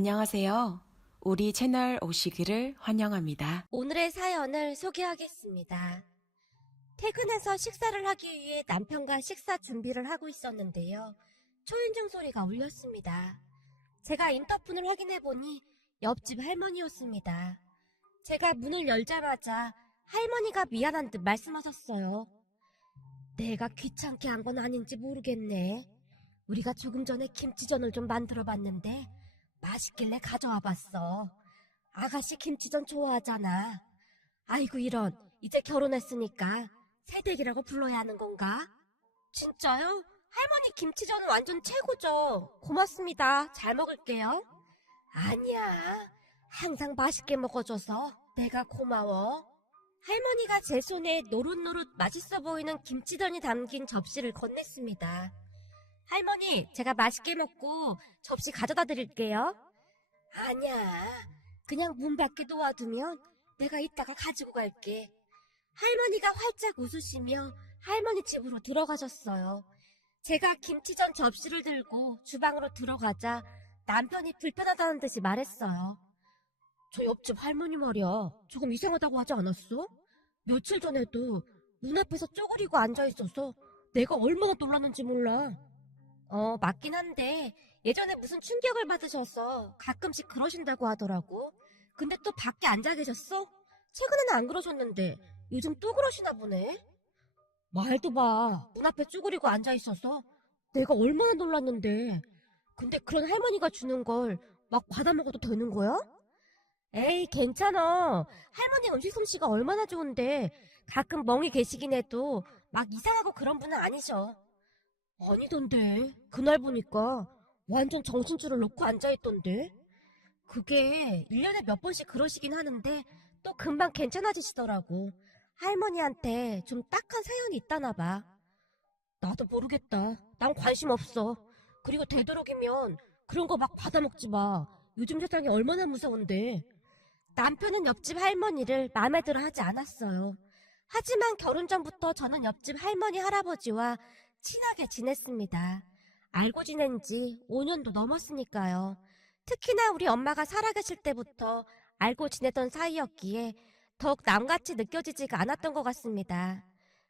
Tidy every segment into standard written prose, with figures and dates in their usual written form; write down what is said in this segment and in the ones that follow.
안녕하세요. 우리 채널 오시기를 환영합니다. 오늘의 사연을 소개하겠습니다. 퇴근해서 식사를 하기 위해 남편과 식사 준비를 하고 있었는데요. 초인종 소리가 울렸습니다. 제가 인터폰을 확인해보니 옆집 할머니였습니다. 제가 문을 열자마자 할머니가 미안한 듯 말씀하셨어요. 내가 귀찮게 한 건 아닌지 모르겠네. 우리가 조금 전에 김치전을 좀 만들어봤는데 맛있길래 가져와 봤어. 아가씨 김치전 좋아하잖아. 아이고 이런, 이제 결혼했으니까 새댁이라고 불러야 하는 건가? 진짜요? 할머니 김치전은 완전 최고죠. 고맙습니다. 잘 먹을게요. 아니야. 항상 맛있게 먹어줘서 내가 고마워. 할머니가 제 손에 노릇노릇 맛있어 보이는 김치전이 담긴 접시를 건넸습니다. 할머니, 제가 맛있게 먹고 접시 가져다 드릴게요. 아니야. 그냥 문 밖에 놓아두면 내가 이따가 가지고 갈게. 할머니가 활짝 웃으시며 할머니 집으로 들어가셨어요. 제가 김치전 접시를 들고 주방으로 들어가자 남편이 불편하다는 듯이 말했어요. 저 옆집 할머니 말이야. 조금 이상하다고 하지 않았어? 며칠 전에도 문 앞에서 쪼그리고 앉아있어서 내가 얼마나 놀랐는지 몰라. 맞긴 한데 예전에 무슨 충격을 받으셔서 가끔씩 그러신다고 하더라고. 근데 또 밖에 앉아 계셨어? 최근에는 안 그러셨는데 요즘 또 그러시나 보네. 말도 봐. 문 앞에 쭈그리고 앉아 있어서 내가 얼마나 놀랐는데. 근데 그런 할머니가 주는 걸 막 받아 먹어도 되는 거야? 에이, 괜찮아. 할머니 음식 솜씨가 얼마나 좋은데 가끔 멍이 계시긴 해도 막 이상하고 그런 분은 아니셔. 아니던데. 그날 보니까 완전 정신줄을 놓고 앉아있던데. 그게 1년에 몇 번씩 그러시긴 하는데 또 금방 괜찮아지시더라고. 할머니한테 좀 딱한 사연이 있다나 봐. 나도 모르겠다. 난 관심 없어. 그리고 되도록이면 그런 거 막 받아먹지 마. 요즘 세상이 얼마나 무서운데. 남편은 옆집 할머니를 마음에 들어 하지 않았어요. 하지만 결혼 전부터 저는 옆집 할머니 할아버지와 친하게 지냈습니다. 알고 지낸 지 5년도 넘었으니까요. 특히나 우리 엄마가 살아계실 때부터 알고 지내던 사이였기에 더욱 남같이 느껴지지가 않았던 것 같습니다.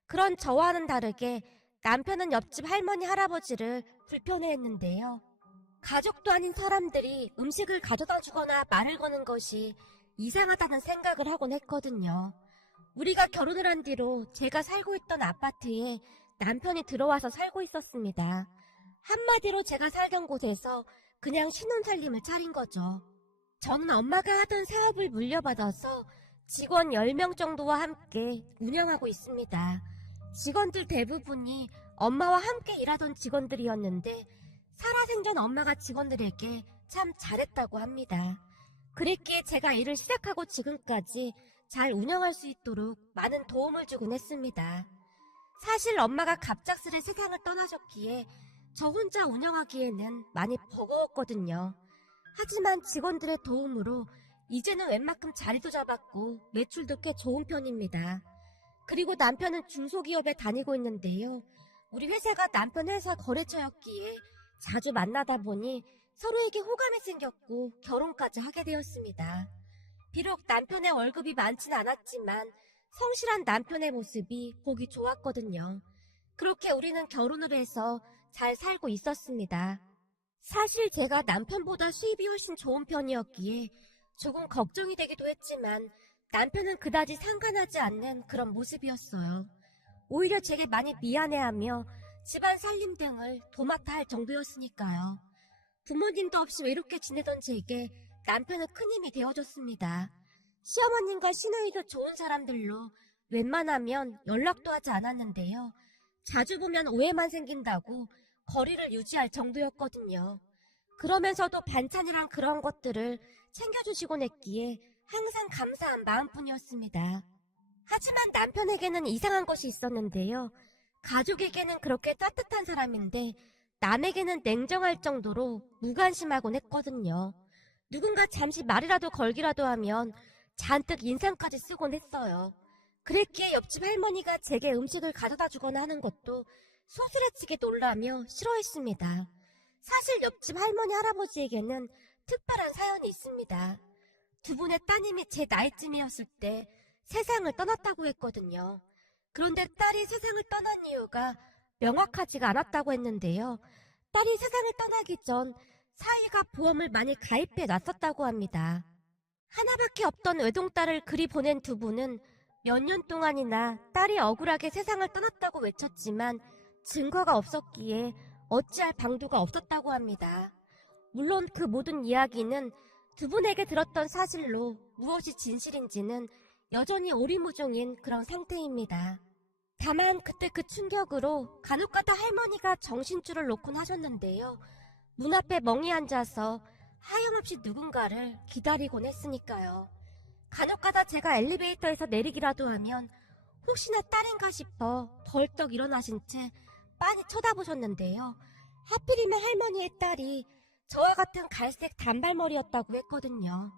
그런 저와는 다르게 남편은 옆집 할머니 할아버지를 불편해했는데요. 가족도 아닌 사람들이 음식을 가져다 주거나 말을 거는 것이 이상하다는 생각을 하곤 했거든요. 우리가 결혼을 한 뒤로 제가 살고 있던 아파트에 남편이 들어와서 살고 있었습니다. 한마디로 제가 살던 곳에서 그냥 신혼살림을 차린 거죠. 저는 엄마가 하던 사업을 물려받아서 직원 10명 정도와 함께 운영하고 있습니다. 직원들 대부분이 엄마와 함께 일하던 직원들이었는데 살아생전 엄마가 직원들에게 참 잘했다고 합니다. 그랬기에 제가 일을 시작하고 지금까지 잘 운영할 수 있도록 많은 도움을 주곤 했습니다. 사실 엄마가 갑작스레 세상을 떠나셨기에 저 혼자 운영하기에는 많이 버거웠거든요. 하지만 직원들의 도움으로 이제는 웬만큼 자리도 잡았고 매출도 꽤 좋은 편입니다. 그리고 남편은 중소기업에 다니고 있는데요. 우리 회사가 남편 회사 거래처였기에 자주 만나다 보니 서로에게 호감이 생겼고 결혼까지 하게 되었습니다. 비록 남편의 월급이 많진 않았지만 성실한 남편의 모습이 보기 좋았거든요. 그렇게 우리는 결혼을 해서 잘 살고 있었습니다. 사실 제가 남편보다 수입이 훨씬 좋은 편이었기에 조금 걱정이 되기도 했지만 남편은 그다지 상관하지 않는 그런 모습이었어요. 오히려 제게 많이 미안해하며 집안 살림 등을 도맡아 할 정도였으니까요. 부모님도 없이 외롭게 지내던 제게 남편은 큰 힘이 되어줬습니다. 시어머님과 시누이도 좋은 사람들로 웬만하면 연락도 하지 않았는데요. 자주 보면 오해만 생긴다고 거리를 유지할 정도였거든요. 그러면서도 반찬이랑 그런 것들을 챙겨주시곤 했기에 항상 감사한 마음뿐이었습니다. 하지만 남편에게는 이상한 것이 있었는데요. 가족에게는 그렇게 따뜻한 사람인데 남에게는 냉정할 정도로 무관심하곤 했거든요. 누군가 잠시 말이라도 걸기라도 하면 잔뜩 인상까지 쓰곤 했어요. 그랬기에 옆집 할머니가 제게 음식을 가져다 주거나 하는 것도 소스레치게 놀라며 싫어했습니다. 사실 옆집 할머니 할아버지에게는 특별한 사연이 있습니다. 두 분의 따님이 제 나이쯤이었을 때 세상을 떠났다고 했거든요. 그런데 딸이 세상을 떠난 이유가 명확하지가 않았다고 했는데요. 딸이 세상을 떠나기 전 사위가 보험을 많이 가입해 놨었다고 합니다. 하나밖에 없던 외동딸을 그리 보낸 두 분은 몇 년 동안이나 딸이 억울하게 세상을 떠났다고 외쳤지만 증거가 없었기에 어찌할 방도가 없었다고 합니다. 물론 그 모든 이야기는 두 분에게 들었던 사실로 무엇이 진실인지는 여전히 오리무중인 그런 상태입니다. 다만 그때 그 충격으로 간혹가다 할머니가 정신줄을 놓곤 하셨는데요. 문 앞에 멍이 앉아서 하염없이 누군가를 기다리곤 했으니까요. 간혹가다 제가 엘리베이터에서 내리기라도 하면 혹시나 딸인가 싶어 벌떡 일어나신 채 빤히 쳐다보셨는데요. 하필이면 할머니의 딸이 저와 같은 갈색 단발머리였다고 했거든요.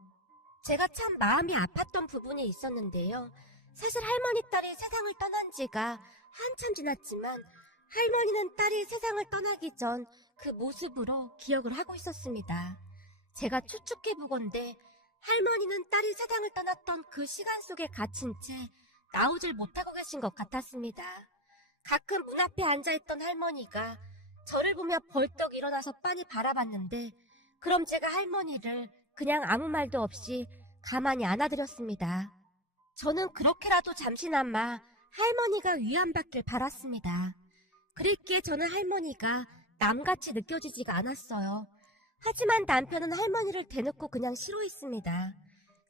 제가 참 마음이 아팠던 부분이 있었는데요. 사실 할머니 딸이 세상을 떠난 지가 한참 지났지만 할머니는 딸이 세상을 떠나기 전 그 모습으로 기억을 하고 있었습니다. 제가 추측해보건대 할머니는 딸이 세상을 떠났던 그 시간 속에 갇힌 채 나오질 못하고 계신 것 같았습니다. 가끔 문 앞에 앉아있던 할머니가 저를 보며 벌떡 일어나서 빤히 바라봤는데 그럼 제가 할머니를 그냥 아무 말도 없이 가만히 안아드렸습니다. 저는 그렇게라도 잠시나마 할머니가 위안받길 바랐습니다. 그랬기에 저는 할머니가 남같이 느껴지지가 않았어요. 하지만 남편은 할머니를 대놓고 그냥 싫어했습니다.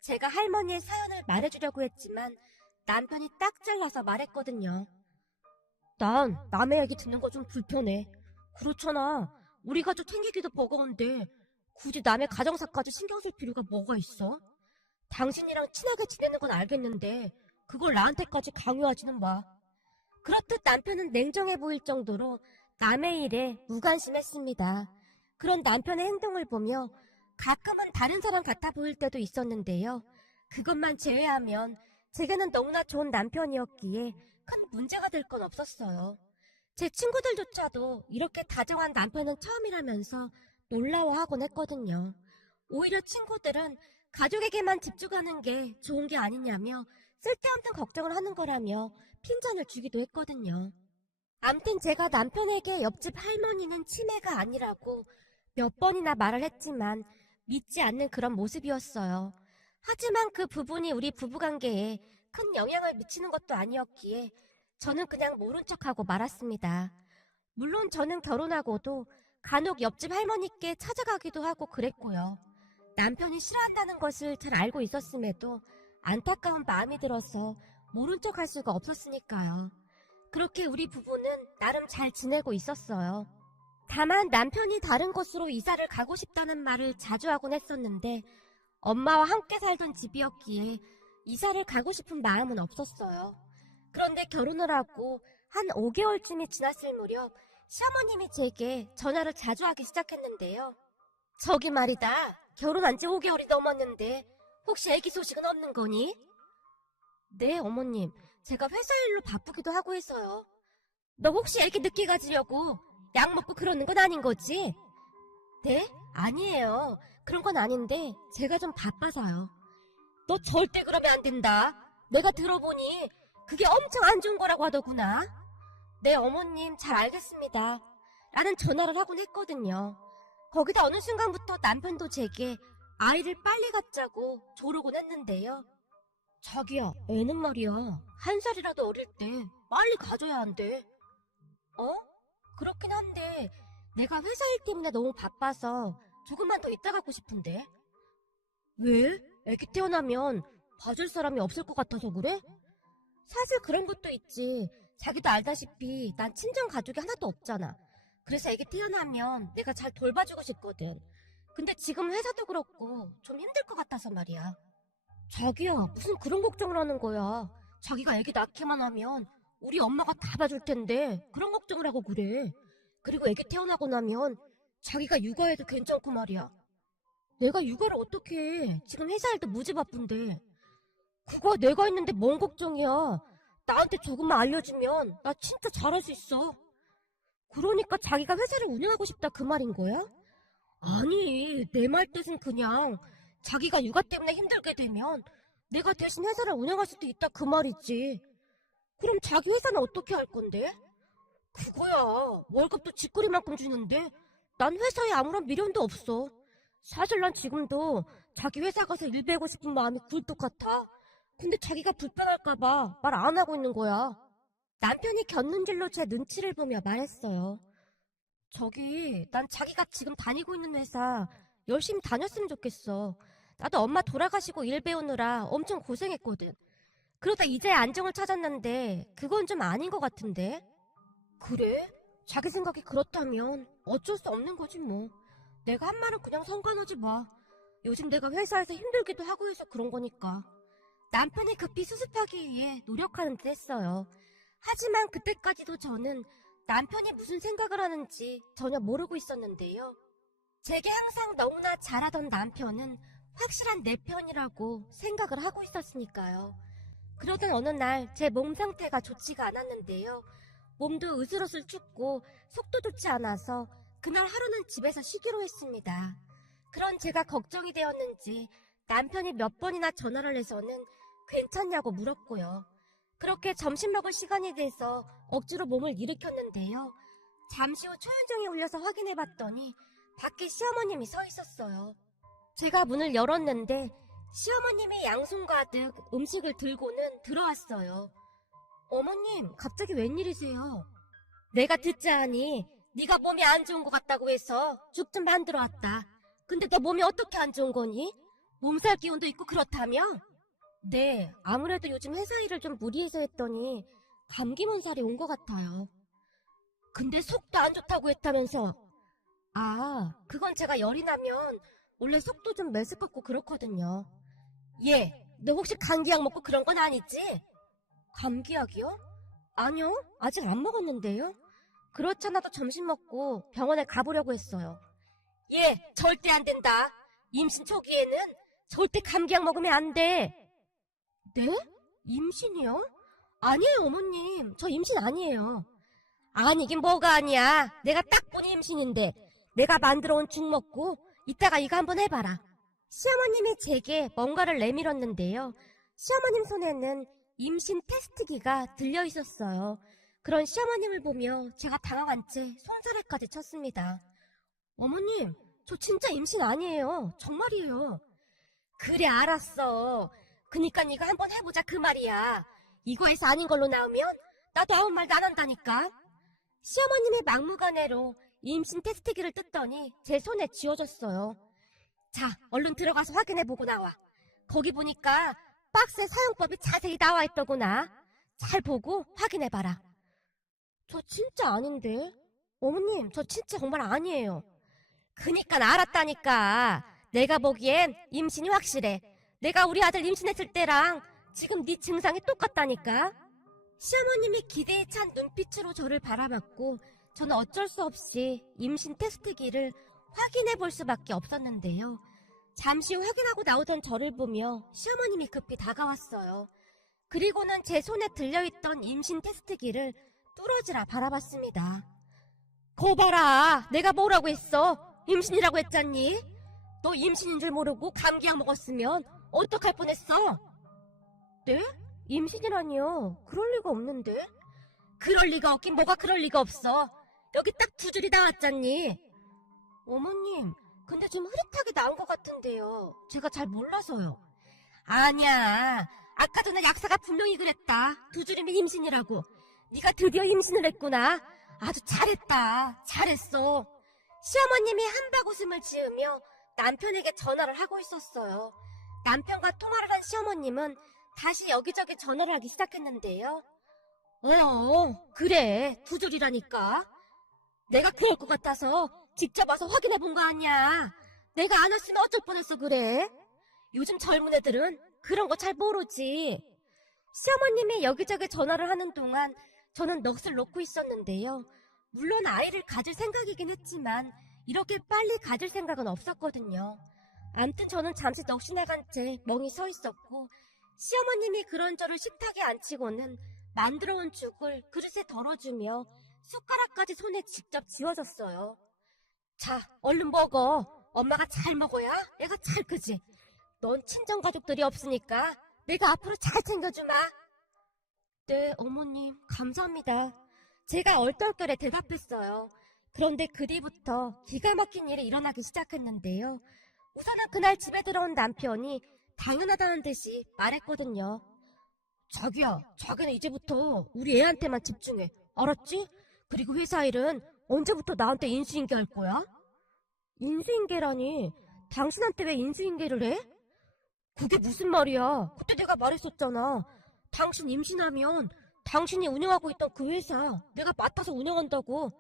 제가 할머니의 사연을 말해주려고 했지만 남편이 딱 잘라서 말했거든요. 난 남의 얘기 듣는 거 좀 불편해. 그렇잖아. 우리 가족 챙기기도 버거운데 굳이 남의 가정사까지 신경 쓸 필요가 뭐가 있어? 당신이랑 친하게 지내는 건 알겠는데 그걸 나한테까지 강요하지는 마. 그렇듯 남편은 냉정해 보일 정도로 남의 일에 무관심했습니다. 그런 남편의 행동을 보며 가끔은 다른 사람 같아 보일 때도 있었는데요. 그것만 제외하면 제게는 너무나 좋은 남편이었기에 큰 문제가 될 건 없었어요. 제 친구들조차도 이렇게 다정한 남편은 처음이라면서 놀라워하곤 했거든요. 오히려 친구들은 가족에게만 집중하는 게 좋은 게 아니냐며 쓸데없는 걱정을 하는 거라며 핀잔을 주기도 했거든요. 암튼 제가 남편에게 옆집 할머니는 치매가 아니라고 몇 번이나 말을 했지만 믿지 않는 그런 모습이었어요. 하지만 그 부분이 우리 부부관계에 큰 영향을 미치는 것도 아니었기에 저는 그냥 모른 척하고 말았습니다. 물론 저는 결혼하고도 간혹 옆집 할머니께 찾아가기도 하고 그랬고요. 남편이 싫어한다는 것을 잘 알고 있었음에도 안타까운 마음이 들어서 모른 척할 수가 없었으니까요. 그렇게 우리 부부는 나름 잘 지내고 있었어요. 다만 남편이 다른 곳으로 이사를 가고 싶다는 말을 자주 하곤 했었는데 엄마와 함께 살던 집이었기에 이사를 가고 싶은 마음은 없었어요. 그런데 결혼을 하고 한 5개월쯤이 지났을 무렵 시어머님이 제게 전화를 자주 하기 시작했는데요. 저기 말이다. 결혼한 지 5개월이 넘었는데 혹시 애기 소식은 없는 거니? 네, 어머님. 제가 회사 일로 바쁘기도 하고 해서요. 너 혹시 애기 늦게 가지려고 약 먹고 그러는 건 아닌 거지? 네? 아니에요. 그런 건 아닌데 제가 좀 바빠서요. 너 절대 그러면 안 된다. 내가 들어보니 그게 엄청 안 좋은 거라고 하더구나. 네, 어머님 잘 알겠습니다. 라는 전화를 하곤 했거든요. 거기다 어느 순간부터 남편도 제게 아이를 빨리 갖자고 조르곤 했는데요. 자기야, 애는 말이야. 1살이라도 어릴 때 빨리 가져야 한대. 어? 그렇긴 한데 내가 회사 일 때문에 너무 바빠서 조금만 더 있다 가고 싶은데. 왜? 애기 태어나면 봐줄 사람이 없을 것 같아서 그래? 사실 그런 것도 있지. 자기도 알다시피 난 친정 가족이 하나도 없잖아. 그래서 애기 태어나면 내가 잘 돌봐주고 싶거든. 근데 지금 회사도 그렇고 좀 힘들 것 같아서 말이야. 자기야, 무슨 그런 걱정을 하는 거야. 자기가 애기 낳기만 하면 우리 엄마가 다 봐줄 텐데 그런 걱정을 하고 그래. 그리고 애기 태어나고 나면 자기가 육아해도 괜찮고 말이야. 내가 육아를 어떻게 해. 지금 회사 일도 무지 바쁜데. 그거 내가 있는데 뭔 걱정이야. 나한테 조금만 알려주면 나 진짜 잘할 수 있어. 그러니까 자기가 회사를 운영하고 싶다 그 말인 거야? 아니, 내 말 뜻은 그냥 자기가 육아 때문에 힘들게 되면 내가 대신 회사를 운영할 수도 있다 그 말이지. 그럼 자기 회사는 어떻게 할 건데? 그거야. 월급도 쥐꼬리만큼 주는데 난 회사에 아무런 미련도 없어. 사실 난 지금도 자기 회사 가서 일 배우고 싶은 마음이 굴뚝 같아. 근데 자기가 불편할까봐 말 안 하고 있는 거야. 남편이 곁눈질로 제 눈치를 보며 말했어요. 난 자기가 지금 다니고 있는 회사 열심히 다녔으면 좋겠어. 나도 엄마 돌아가시고 일 배우느라 엄청 고생했거든. 그러다 이제 안정을 찾았는데 그건 좀 아닌 것 같은데. 그래? 자기 생각이 그렇다면 어쩔 수 없는 거지 뭐. 내가 한 말은 그냥 성관하지 마. 요즘 내가 회사에서 힘들기도 하고 해서 그런 거니까. 남편이 급히 수습하기 위해 노력하는 듯 했어요. 하지만 그때까지도 저는 남편이 무슨 생각을 하는지 전혀 모르고 있었는데요. 제게 항상 너무나 잘하던 남편은 확실한 내 편이라고 생각을 하고 있었으니까요. 그러던 어느 날 제 몸 상태가 좋지가 않았는데요. 몸도 으슬으슬 춥고 속도 좋지 않아서 그날 하루는 집에서 쉬기로 했습니다. 그런 제가 걱정이 되었는지 남편이 몇 번이나 전화를 해서는 괜찮냐고 물었고요. 그렇게 점심 먹을 시간이 돼서 억지로 몸을 일으켰는데요. 잠시 후 초인종이 울려서 확인해봤더니 밖에 시어머님이 서 있었어요. 제가 문을 열었는데 시어머님이 양손 가득 음식을 들고는 들어왔어요. 어머님, 갑자기 웬일이세요? 내가 듣자 하니 네가 몸이 안 좋은 것 같다고 해서 죽 좀 만들어 왔다. 근데 너 몸이 어떻게 안 좋은 거니? 몸살 기운도 있고 그렇다며? 네, 아무래도 요즘 회사 일을 좀 무리해서 했더니 감기 몸살이 온 것 같아요. 근데 속도 안 좋다고 했다면서? 아, 그건 제가 열이 나면 원래 속도 좀 메스껍고 그렇거든요. 예, 너 혹시 감기약 먹고 그런 건 아니지? 감기약이요? 아니요, 아직 안 먹었는데요. 그렇잖아도 점심 먹고 병원에 가보려고 했어요. 예, 절대 안 된다. 임신 초기에는 절대 감기약 먹으면 안 돼. 네? 임신이요? 아니에요, 어머님. 저 임신 아니에요. 아니긴 뭐가 아니야. 내가 딱 보니 임신인데 내가 만들어 온 죽 먹고 이따가 이거 한번 해봐라. 시어머님이 제게 뭔가를 내밀었는데요. 시어머님 손에는 임신 테스트기가 들려 있었어요. 그런 시어머님을 보며 제가 당황한 채 손사래까지 쳤습니다. 어머님, 저 진짜 임신 아니에요. 정말이에요. 그래, 알았어. 그니까 이거 한번 해보자 그 말이야. 이거에서 아닌 걸로 나오면 나도 아무 말도 안 한다니까. 시어머님의 막무가내로 임신 테스트기를 뜯더니 제 손에 쥐어줬어요. 자, 얼른 들어가서 확인해보고 나와. 거기 보니까 박스에 사용법이 자세히 나와 있더구나. 잘 보고 확인해봐라. 저 진짜 아닌데? 어머님, 저 진짜 정말 아니에요. 그니까 알았다니까. 내가 보기엔 임신이 확실해. 내가 우리 아들 임신했을 때랑 지금 네 증상이 똑같다니까. 시어머님이 기대에 찬 눈빛으로 저를 바라봤고 저는 어쩔 수 없이 임신 테스트기를 확인해 볼 수밖에 없었는데요. 잠시 후 확인하고 나오던 저를 보며 시어머님이 급히 다가왔어요. 그리고는 제 손에 들려있던 임신 테스트기를 뚫어지라 바라봤습니다. 거 봐라. 내가 뭐라고 했어? 임신이라고 했잖니? 너 임신인 줄 모르고 감기약 먹었으면 어떡할 뻔했어? 네? 임신이라니요. 그럴 리가 없는데. 그럴 리가 없긴 뭐가 그럴 리가 없어. 여기 딱 두 줄이 나왔잖니. 어머님, 근데 좀 흐릿하게 나온 것 같은데요. 제가 잘 몰라서요. 아니야. 아까 전에 약사가 분명히 그랬다. 두 줄이면 임신이라고. 네가 드디어 임신을 했구나. 아주 잘했다. 잘했어. 시어머님이 한박 웃음을 지으며 남편에게 전화를 하고 있었어요. 남편과 통화를 한 시어머님은 다시 여기저기 전화를 하기 시작했는데요. 그래. 두 줄이라니까. 내가 그럴 것 같아서 직접 와서 확인해 본 거 아니야. 내가 안 왔으면 어쩔 뻔했어 그래. 요즘 젊은 애들은 그런 거 잘 모르지. 시어머님이 여기저기 전화를 하는 동안 저는 넋을 놓고 있었는데요. 물론 아이를 가질 생각이긴 했지만 이렇게 빨리 가질 생각은 없었거든요. 암튼 저는 잠시 넋이 나간 채 멍이 서 있었고 시어머님이 그런 저를 식탁에 앉히고는 만들어온 죽을 그릇에 덜어주며 숟가락까지 손에 직접 쥐어줬어요. 자, 얼른 먹어. 엄마가 잘 먹어야 애가 잘 크지. 넌 친정가족들이 없으니까 내가 앞으로 잘 챙겨주마. 네, 어머님, 감사합니다. 제가 얼떨결에 대답했어요. 그런데 그 뒤부터 기가 막힌 일이 일어나기 시작했는데요. 우선은 그날 집에 들어온 남편이 당연하다는 듯이 말했거든요. 자기야, 자기는 이제부터 우리 애한테만 집중해. 알았지? 그리고 회사 일은 언제부터 나한테 인수인계 할 거야? 인수인계라니, 당신한테 왜 인수인계를 해? 그게 무슨 말이야? 그때 내가 말했었잖아. 당신 임신하면 당신이 운영하고 있던 그 회사 내가 맡아서 운영한다고.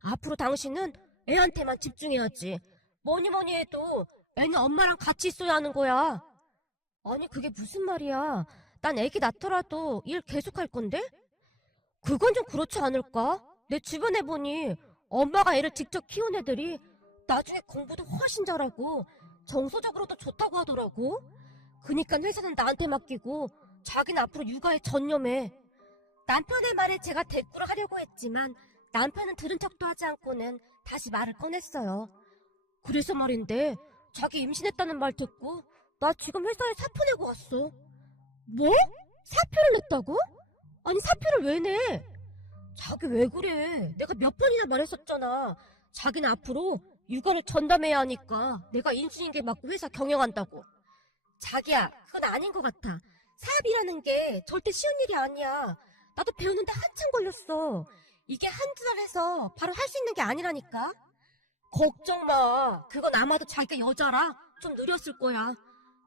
앞으로 당신은 애한테만 집중해야지. 뭐니 뭐니 해도 애는 엄마랑 같이 있어야 하는 거야. 아니, 그게 무슨 말이야? 난 애기 낳더라도 일 계속 할 건데? 그건 좀 그렇지 않을까? 내 주변에 보니 엄마가 애를 직접 키운 애들이 나중에 공부도 훨씬 잘하고 정서적으로도 좋다고 하더라고. 그니까 회사는 나한테 맡기고 자기는 앞으로 육아에 전념해. 남편의 말에 제가 대꾸를 하려고 했지만 남편은 들은 척도 하지 않고는 다시 말을 꺼냈어요. 그래서 말인데 자기 임신했다는 말 듣고 나 지금 회사에 사표 내고 왔어. 뭐? 사표를 냈다고? 아니, 사표를 왜 내? 자기 왜 그래? 내가 몇 번이나 말했었잖아. 자기는 앞으로 육아를 전담해야 하니까 내가 인수인계 맡고 회사 경영한다고. 자기야, 그건 아닌 것 같아. 사업이라는 게 절대 쉬운 일이 아니야. 나도 배우는데 한참 걸렸어. 이게 한두 달 해서 바로 할 수 있는 게 아니라니까. 걱정 마. 그건 아마도 자기가 여자라 좀 느렸을 거야.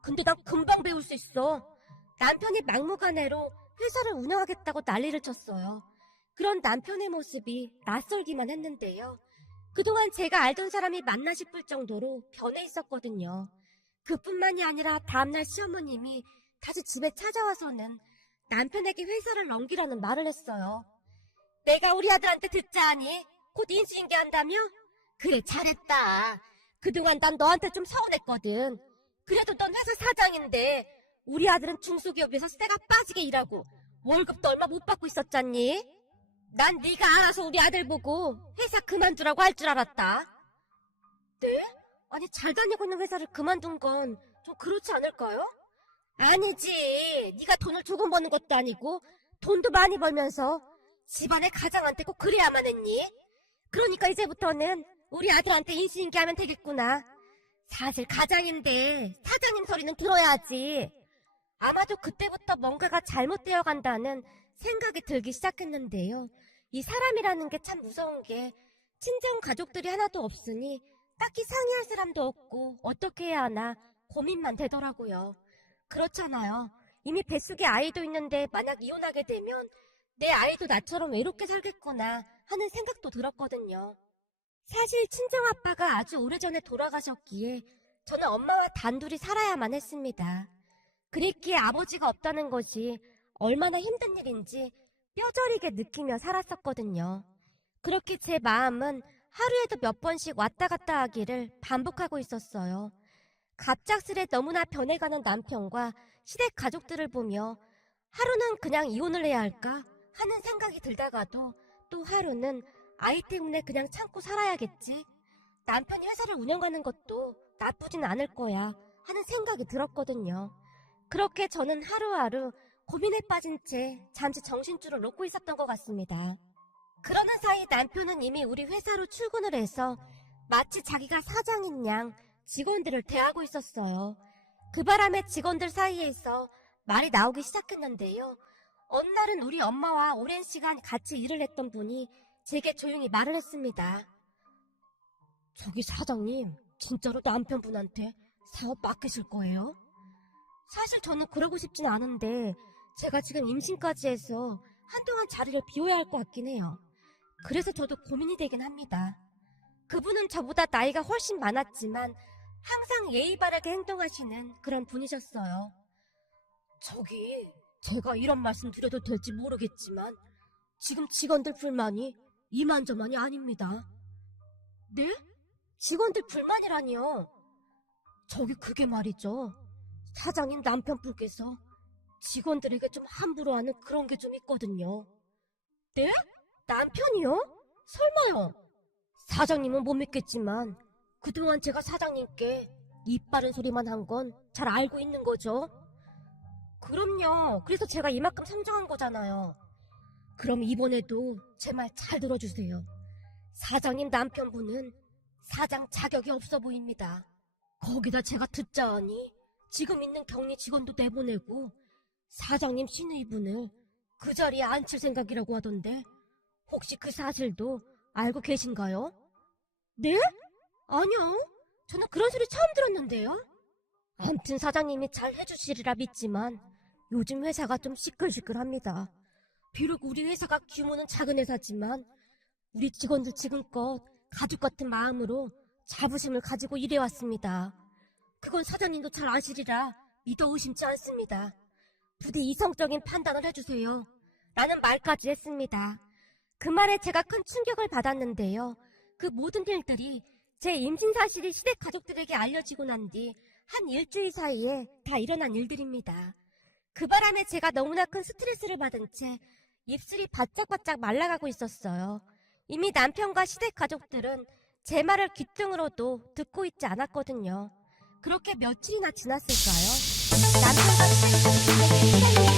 근데 난 금방 배울 수 있어. 남편이 막무가내로 회사를 운영하겠다고 난리를 쳤어요. 그런 남편의 모습이 낯설기만 했는데요. 그동안 제가 알던 사람이 맞나 싶을 정도로 변해 있었거든요. 그뿐만이 아니라 다음날 시어머님이 다시 집에 찾아와서는 남편에게 회사를 넘기라는 말을 했어요. 내가 우리 아들한테 듣자 하니 곧 인수인계 한다며? 그래, 잘했다. 그동안 난 너한테 좀 서운했거든. 그래도 넌 회사 사장인데 우리 아들은 중소기업에서 쇠가 빠지게 일하고 월급도 얼마 못 받고 있었잖니? 난 네가 알아서 우리 아들 보고 회사 그만두라고 할 줄 알았다. 네? 아니, 잘 다니고 있는 회사를 그만둔 건 좀 그렇지 않을까요? 아니지. 네가 돈을 조금 버는 것도 아니고 돈도 많이 벌면서 집안의 가장한테 꼭 그래야만 했니? 그러니까 이제부터는 우리 아들한테 인수인계하면 되겠구나. 사실 가장인데 사장님 소리는 들어야지. 아마도 그때부터 뭔가가 잘못되어 간다는 생각이 들기 시작했는데요. 이 사람이라는 게 참 무서운 게 친정 가족들이 하나도 없으니 딱히 상의할 사람도 없고 어떻게 해야 하나 고민만 되더라고요. 그렇잖아요. 이미 뱃속에 아이도 있는데 만약 이혼하게 되면 내 아이도 나처럼 외롭게 살겠구나 하는 생각도 들었거든요. 사실 친정아빠가 아주 오래전에 돌아가셨기에 저는 엄마와 단둘이 살아야만 했습니다. 그랬기에 아버지가 없다는 것이 얼마나 힘든 일인지 뼈저리게 느끼며 살았었거든요. 그렇게 제 마음은 하루에도 몇 번씩 왔다 갔다 하기를 반복하고 있었어요. 갑작스레 너무나 변해가는 남편과 시댁 가족들을 보며 하루는 그냥 이혼을 해야 할까 하는 생각이 들다가도 또 하루는 아이 때문에 그냥 참고 살아야겠지. 남편이 회사를 운영하는 것도 나쁘진 않을 거야 하는 생각이 들었거든요. 그렇게 저는 하루하루 고민에 빠진 채 잠시 정신줄을 놓고 있었던 것 같습니다. 그러는 사이 남편은 이미 우리 회사로 출근을 해서 마치 자기가 사장인 양 직원들을 대하고 있었어요. 그 바람에 직원들 사이에서 말이 나오기 시작했는데요. 어느 날은 우리 엄마와 오랜 시간 같이 일을 했던 분이 제게 조용히 말을 했습니다. 저기 사장님, 진짜로 남편분한테 사업 맡기실 거예요? 사실 저는 그러고 싶진 않은데 제가 지금 임신까지 해서 한동안 자리를 비워야 할 것 같긴 해요. 그래서 저도 고민이 되긴 합니다. 그분은 저보다 나이가 훨씬 많았지만 항상 예의 바르게 행동하시는 그런 분이셨어요. 저기, 제가 이런 말씀 드려도 될지 모르겠지만 지금 직원들 불만이 이만저만이 아닙니다. 네? 직원들 불만이라니요? 저기 그게 말이죠. 사장님 남편분께서 직원들에게 좀 함부로 하는 그런 게 좀 있거든요. 네? 남편이요? 설마요? 사장님은 못 믿겠지만 그동안 제가 사장님께 입 바른 소리만 한 건 잘 알고 있는 거죠? 그럼요. 그래서 제가 이만큼 성장한 거잖아요. 그럼 이번에도 제 말 잘 들어주세요. 사장님 남편분은 사장 자격이 없어 보입니다. 거기다 제가 듣자 하니 지금 있는 격리 직원도 내보내고 사장님 신의분을 그 자리에 앉힐 생각이라고 하던데 혹시 그 사실도 알고 계신가요? 네? 아니요. 저는 그런 소리 처음 들었는데요. 암튼 사장님이 잘 해주시리라 믿지만 요즘 회사가 좀 시끌시끌합니다. 비록 우리 회사가 규모는 작은 회사지만 우리 직원들 지금껏 가족 같은 마음으로 자부심을 가지고 일해왔습니다. 그건 사장님도 잘 아시리라 믿어 의심치 않습니다. 부디 이성적인 판단을 해주세요. 라는 말까지 했습니다. 그 말에 제가 큰 충격을 받았는데요. 그 모든 일들이 제 임신 사실이 시댁 가족들에게 알려지고 난 뒤 한 일주일 사이에 다 일어난 일들입니다. 그 바람에 제가 너무나 큰 스트레스를 받은 채 입술이 바짝바짝 말라가고 있었어요. 이미 남편과 시댁 가족들은 제 말을 귀등으로도 듣고 있지 않았거든요. 그렇게 며칠이나 지났을까요? 남편과 시댁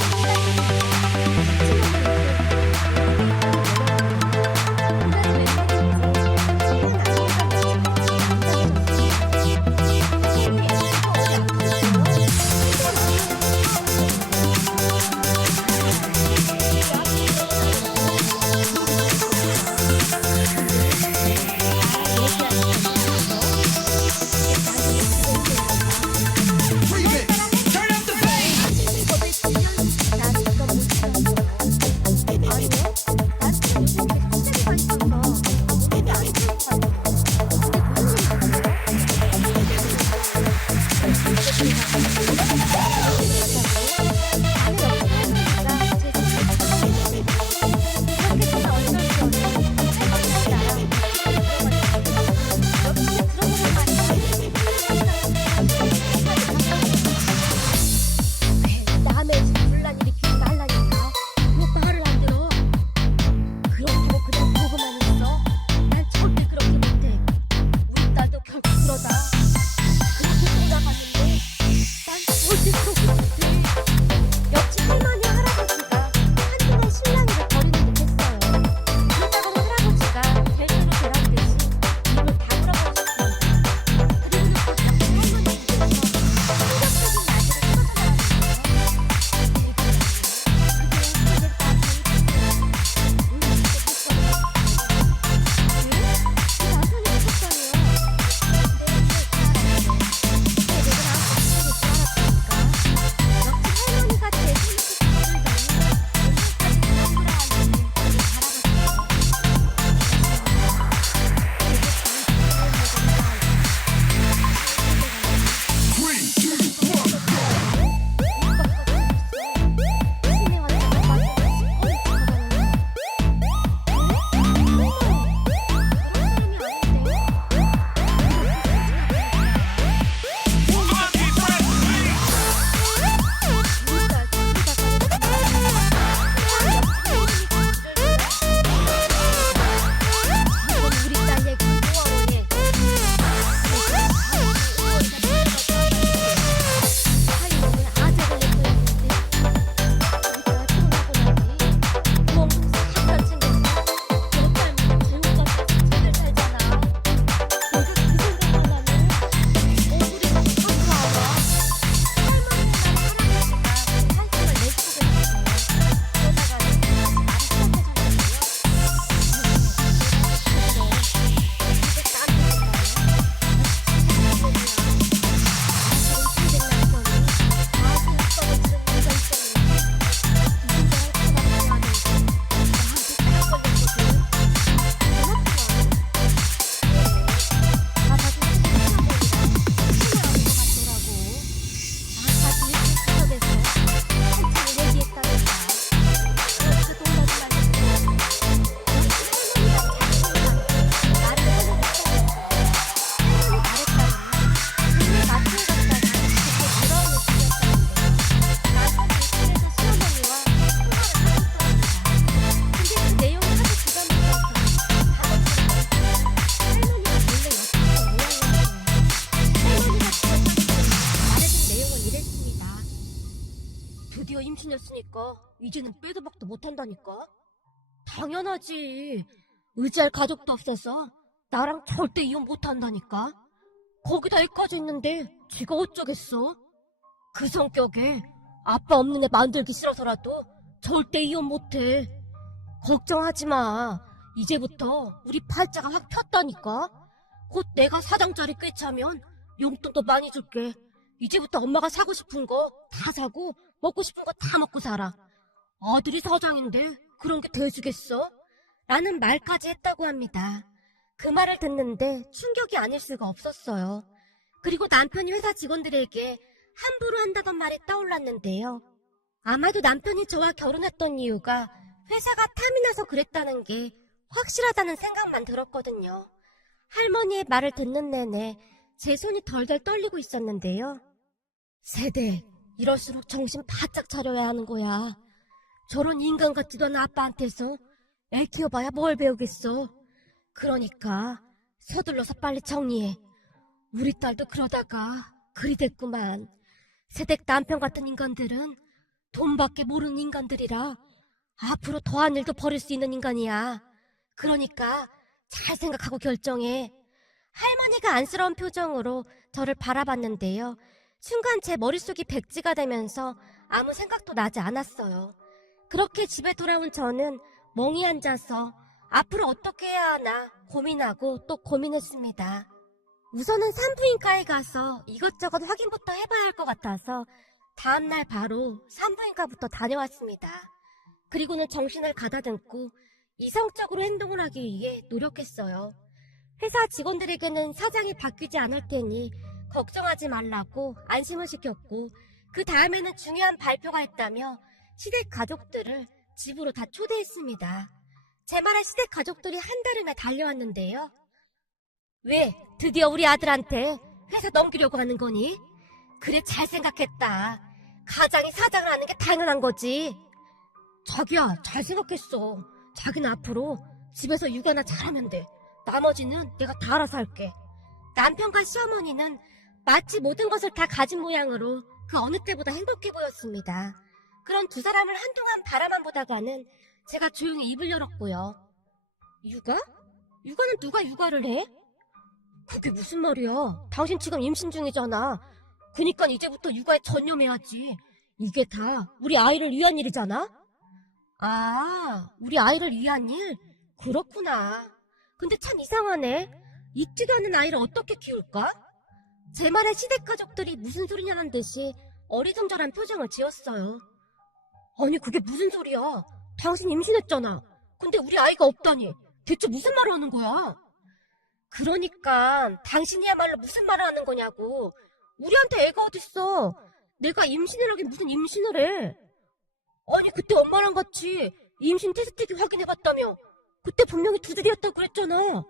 그렇게 생각하는데 난 어디서 드디어 임신했으니까 이제는 빼도 박도 못한다니까. 당연하지. 의지할 가족도 없어서 나랑 절대 이혼 못한다니까. 거기다 애까지 있는데 쥐가 어쩌겠어. 그 성격에 아빠 없는 애 만들기 싫어서라도 절대 이혼 못해. 걱정하지 마. 이제부터 우리 팔자가 확 폈다니까. 곧 내가 사장짜리 꿰차면 용돈도 많이 줄게. 이제부터 엄마가 사고 싶은 거 다 사고 먹고 싶은 거 다 먹고 살아. 아들이 사장인데 그런 게 돼주겠어? 라는 말까지 했다고 합니다. 그 말을 듣는데 충격이 아닐 수가 없었어요. 그리고 남편이 회사 직원들에게 함부로 한다던 말이 떠올랐는데요. 아마도 남편이 저와 결혼했던 이유가 회사가 탐이 나서 그랬다는 게 확실하다는 생각만 들었거든요. 할머니의 말을 듣는 내내 제 손이 덜덜 떨리고 있었는데요. 세대, 이럴수록 정신 바짝 차려야 하는 거야. 저런 인간 같지도 않은 아빠한테서 애 키워봐야 뭘 배우겠어. 그러니까 서둘러서 빨리 정리해. 우리 딸도 그러다가 그리 됐구만. 세댁 남편 같은 인간들은 돈밖에 모르는 인간들이라 앞으로 더한 일도 벌일 수 있는 인간이야. 그러니까 잘 생각하고 결정해. 할머니가 안쓰러운 표정으로 저를 바라봤는데요. 순간 제 머릿속이 백지가 되면서 아무 생각도 나지 않았어요. 그렇게 집에 돌아온 저는 멍이 앉아서 앞으로 어떻게 해야 하나 고민하고 또 고민했습니다. 우선은 산부인과에 가서 이것저것 확인부터 해봐야 할 것 같아서 다음날 바로 산부인과부터 다녀왔습니다. 그리고는 정신을 가다듬고 이성적으로 행동을 하기 위해 노력했어요. 회사 직원들에게는 사장이 바뀌지 않을 테니 걱정하지 말라고 안심을 시켰고, 그 다음에는 중요한 발표가 있다며 시댁 가족들을 집으로 다 초대했습니다. 제 말에 시댁 가족들이 한달음에 달려왔는데요. 왜 드디어 우리 아들한테 회사 넘기려고 하는 거니? 그래, 잘 생각했다. 가장이 사장을 하는 게 당연한 거지. 자기야, 잘 생각했어. 자기는 앞으로 집에서 육아나 잘하면 돼. 나머지는 내가 다 알아서 할게. 남편과 시어머니는 마치 모든 것을 다 가진 모양으로 그 어느 때보다 행복해 보였습니다. 그런 두 사람을 한동안 바라만 보다가는 제가 조용히 입을 열었고요. 육아? 육아는 누가 육아를 해? 그게 무슨 말이야? 당신 지금 임신 중이잖아. 그니까 이제부터 육아에 전념해야지. 이게 다 우리 아이를 위한 일이잖아? 아, 우리 아이를 위한 일? 그렇구나. 근데 참 이상하네. 있지도 않은 아이를 어떻게 키울까? 제 말에 시댁 가족들이 무슨 소리냐는 듯이 어리둥절한 표정을 지었어요. 아니, 그게 무슨 소리야? 당신 임신했잖아. 근데 우리 아이가 없다니. 대체 무슨 말을 하는 거야? 그러니까 당신이야말로 무슨 말을 하는 거냐고. 우리한테 애가 어딨어. 내가 임신을 하긴 무슨 임신을 해. 아니, 그때 엄마랑 같이 임신 테스트기 확인해봤다며. 그때 분명히 두들이었다고 그랬잖아.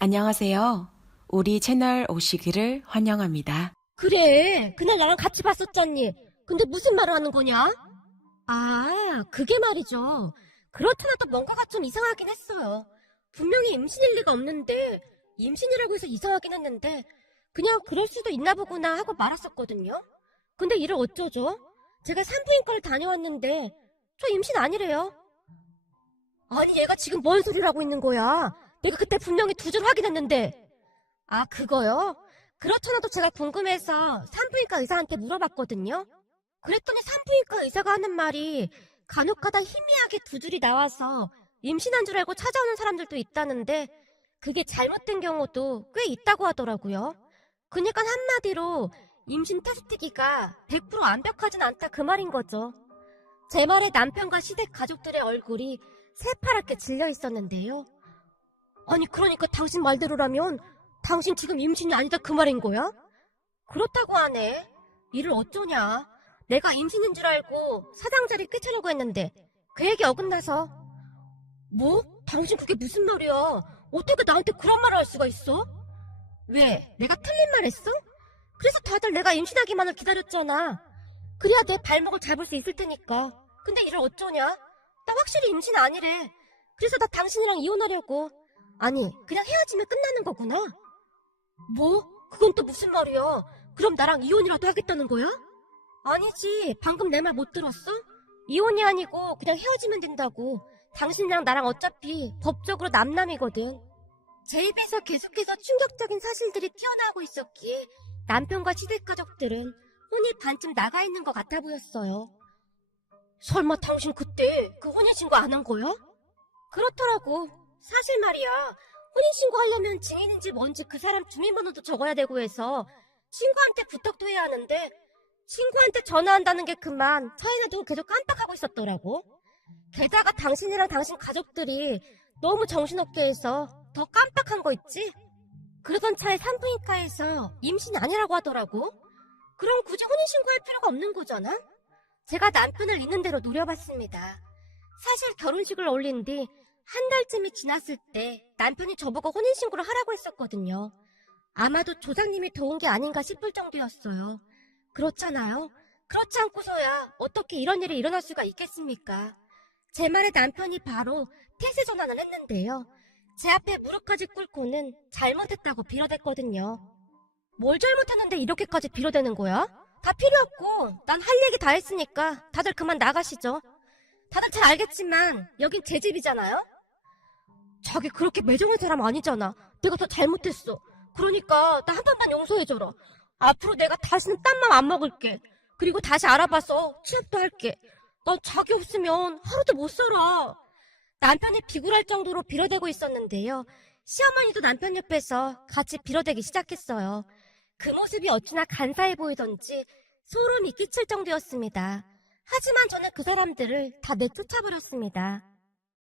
안녕하세요. 우리 채널 오시기를 환영합니다. 그래, 그날 나랑 같이 봤었잖니. 근데 무슨 말을 하는 거냐? 아, 그게 말이죠. 그렇더라도 뭔가가 좀 이상하긴 했어요. 분명히 임신일 리가 없는데 임신이라고 해서 이상하긴 했는데 그냥 그럴 수도 있나 보구나 하고 말았었거든요. 근데 이를 어쩌죠? 제가 산부인과를 다녀왔는데 저 임신 아니래요. 아니 얘가 지금 뭔 소리를 하고 있는 거야? 내가 그때 분명히 2줄 확인했는데. 아 그거요? 그렇잖아도 제가 궁금해서 산부인과 의사한테 물어봤거든요. 그랬더니 산부인과 의사가 하는 말이 간혹가다 희미하게 2줄이 나와서 임신한 줄 알고 찾아오는 사람들도 있다는데 그게 잘못된 경우도 꽤 있다고 하더라고요. 그러니까 한마디로 임신 테스트기가 100% 완벽하진 않다 그 말인 거죠. 제 말에 남편과 시댁 가족들의 얼굴이 새파랗게 질려 있었는데요. 아니 그러니까 당신 말대로라면 당신 지금 임신이 아니다 그 말인 거야? 그렇다고 하네. 이를 어쩌냐. 내가 임신인 줄 알고 사장 자리 꿰차려고 했는데 그 얘기 어긋나서. 뭐? 당신 그게 무슨 말이야? 어떻게 나한테 그런 말을 할 수가 있어? 왜? 내가 틀린 말 했어? 그래서 다들 내가 임신하기만을 기다렸잖아. 그래야 내 발목을 잡을 수 있을 테니까. 근데 이를 어쩌냐? 나 확실히 임신 아니래. 그래서 나 당신이랑 이혼하려고. 아니, 그냥 헤어지면 끝나는 거구나. 뭐? 그건 또 무슨 말이야? 그럼 나랑 이혼이라도 하겠다는 거야? 아니지, 방금 내 말 못 들었어? 이혼이 아니고 그냥 헤어지면 된다고. 당신이랑 나랑 어차피 법적으로 남남이거든. 제 입에서 계속해서 충격적인 사실들이 튀어나오고 있었기에 남편과 시댁 가족들은 혼이 반쯤 나가 있는 것 같아 보였어요. 설마 당신 그때 그 혼인신고 안 한 거야? 그렇더라고. 사실 말이야. 혼인신고 하려면 증인인지 뭔지 그 사람 주민번호도 적어야 되고 해서 친구한테 부탁도 해야 하는데 친구한테 전화한다는 게 그만 차에놔두고 계속 깜빡하고 있었더라고. 게다가 당신이랑 당신 가족들이 너무 정신없게 해서 더 깜빡한 거 있지? 그러던 차에 산부인과에서 임신이 아니라고 하더라고. 그럼 굳이 혼인신고할 필요가 없는 거잖아? 제가 남편을 있는 대로 노려봤습니다. 사실 결혼식을 올린 뒤 한 달쯤이 지났을 때 남편이 저보고 혼인신고를 하라고 했었거든요. 아마도 조상님이 도운 게 아닌가 싶을 정도였어요. 그렇잖아요. 그렇지 않고서야 어떻게 이런 일이 일어날 수가 있겠습니까? 제 말에 남편이 바로 태세 전환을 했는데요. 제 앞에 무릎까지 꿇고는 잘못했다고 빌어댔거든요. 뭘 잘못했는데 이렇게까지 빌어대는 거야? 다 필요 없고 난 할 얘기 다 했으니까 다들 그만 나가시죠. 다들 잘 알겠지만 여긴 제 집이잖아요? 자기 그렇게 매정한 사람 아니잖아. 내가 더 잘못했어. 그러니까 나 한 번만 용서해줘라. 앞으로 내가 다시는 딴 맘 안 먹을게. 그리고 다시 알아봐서 취업도 할게. 난 자기 없으면 하루도 못 살아. 남편이 비굴할 정도로 빌어대고 있었는데요. 시어머니도 남편 옆에서 같이 빌어대기 시작했어요. 그 모습이 어찌나 간사해 보이던지 소름이 끼칠 정도였습니다. 하지만 저는 그 사람들을 다 내쫓아버렸습니다.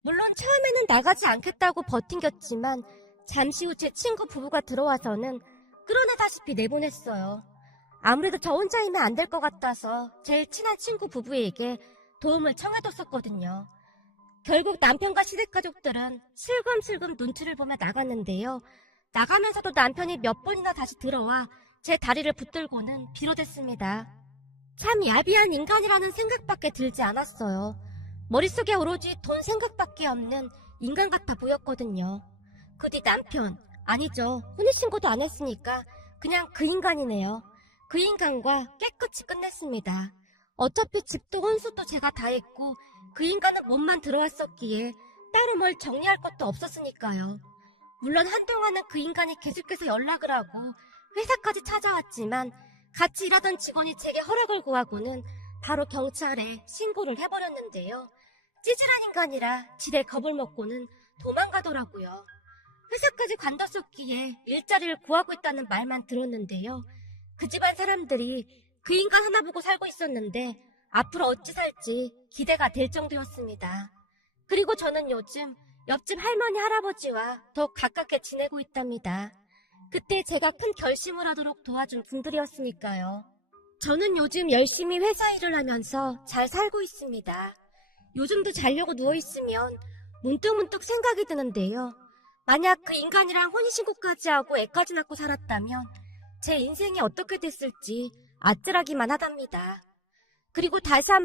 물론 처음에는 나가지 않겠다고 버팅겼지만 잠시 후 제 친구 부부가 들어와서는 끌어내다시피 내보냈어요. 아무래도 저 혼자이면 안 될 것 같아서 제일 친한 친구 부부에게 도움을 청해뒀었거든요. 결국 남편과 시댁 가족들은 슬금슬금 눈치를 보며 나갔는데요. 나가면서도 남편이 몇 번이나 다시 들어와 제 다리를 붙들고는 빌어댔습니다. 참 야비한 인간이라는 생각밖에 들지 않았어요. 머릿속에 오로지 돈 생각밖에 없는 인간 같아 보였거든요. 그 뒤 남편, 아니죠. 혼인신고도 안 했으니까 그냥 그 인간이네요. 그 인간과 깨끗이 끝냈습니다. 어차피 집도 혼수도 제가 다 했고 그 인간은 몸만 들어왔었기에 따로 뭘 정리할 것도 없었으니까요. 물론 한동안은 그 인간이 계속해서 연락을 하고 회사까지 찾아왔지만 같이 일하던 직원이 제게 허락을 구하고는 바로 경찰에 신고를 해버렸는데요. 찌질한 인간이라 지레 겁을 먹고는 도망가더라고요. 회사까지 관뒀었기에 일자리를 구하고 있다는 말만 들었는데요. 그 집안 사람들이 그 인간 하나 보고 살고 있었는데 앞으로 어찌 살지 기대가 될 정도였습니다. 그리고 저는 요즘 옆집 할머니 할아버지와 더 가깝게 지내고 있답니다. 그때 제가 큰 결심을 하도록 도와준 분들이었으니까요. 저는 요즘 열심히 회사 일을 하면서 잘 살고 있습니다. 요즘도 자려고 누워있으면 문득문득 생각이 드는데요. 만약 그 인간이랑 혼인신고까지 하고 애까지 낳고 살았다면 제 인생이 어떻게 됐을지 아찔하기만 하답니다. 그리고 다시 한